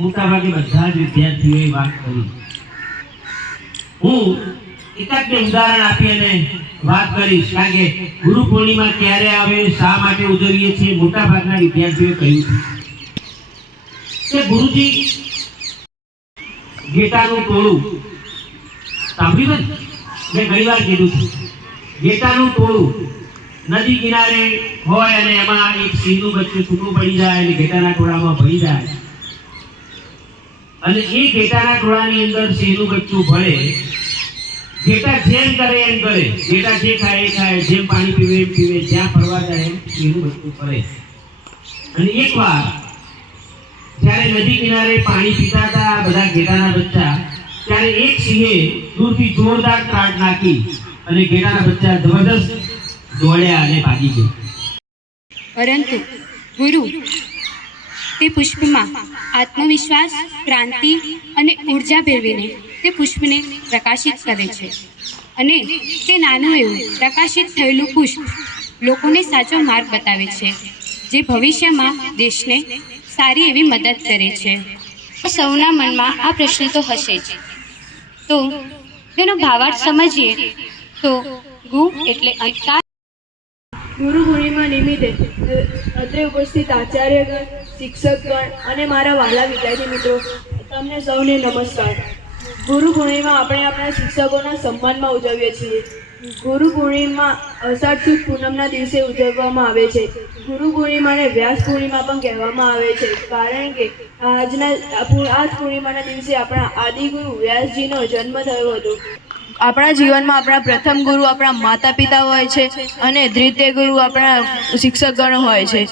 મોટાભાગે બધા જ વિદ્યાર્થીઓએ વાત કરી. હું એકાદ બે ઉદાહરણ આપી અને વાત કરીશ, કારણ કે ગુરુ પૂર્ણિમા ક્યારે આવે, શા માટે ઉજવીએ છીએ. મોટાભાગના વિદ્યાર્થીઓએ કહ્યું કે ગુરુજી ઘેટાનું ટોળું સાંભળ્યું ને, મેં ઘણી વાર કીધું છે. ઘેટાનું ટોળું નદી કિનારે હોય અને એમાં એક સિંહનું બચ્ચું છૂટું પડી જાય અને ઘેટાના ટોળામાં ભળી જાય, અને એ ઘેટાના ટોળાની અંદર સિંહનું બચ્ચું ભળે. ઘેટા જેમ કરે એમ કરે, ઘેટા જે ખાય એ ખાય, જેમ પાણી પીવે એમ પીવે, જ્યાં ફરવા જાય એમ સિંહનું બચ્ચું ફરે. અને એકવાર જ્યારે નદી કિનારે પાણી પીતા હતા બધા ઘેટાના બચ્ચા, ત્યારે એક સિંહે દૂરથી જોરદાર ત્રાટ નાખી અને ઘેટાના બચ્ચા જબરદસ્ત દોડ્યા અને ભાગી ગયા. પરંતુ ગુરુ તે પુષ્પમાં આત્મવિશ્વાસ, ક્રાંતિ અને ઉર્જા ભેળવીને તે પુષ્પને પ્રકાશિત કરે છે. અને તે નાનું એવું પ્રકાશિત થયેલું પુષ્પ લોકોને સાચો માર્ગ બતાવે છે, જે ભવિષ્યમાં દેશને સારી એવી મદદ કરે છે. સૌના મનમાં આ પ્રશ્ન તો હશે જ, તો તેનો ભાવાર્થ સમજીએ તો ગુ એટલે અંધકાર. ગુરુ પૂર્ણિમા નિમિત્તે અત્રે ઉપસ્થિત આચાર્યગણ, શિક્ષકગણ અને મારા વહાલા વિદ્યાર્થી મિત્રો, તમને સૌને નમસ્કાર. ગુરુ પૂર્ણિમા આપણે આપણા શિક્ષકોના સન્માનમાં ઉજવીએ છીએ. ગુરુ પૂર્ણિમા અષાઢ સુદ પૂનમના દિવસે ઉજવવામાં આવે છે. ગુરુ પૂર્ણિમાને વ્યાસ પૂર્ણિમા પણ કહેવામાં આવે છે, કારણ કે આ જ પૂર્ણિમાના દિવસે આપણા આદિગુરુ વ્યાસજીનો જન્મ થયો હતો. આપણા જીવનમાં આપણા પ્રથમ ગુરુ આપણા માતા પિતા હોય છે અને દ્વિતીય ગુરુ આપણા શિક્ષકગણ હોય છે.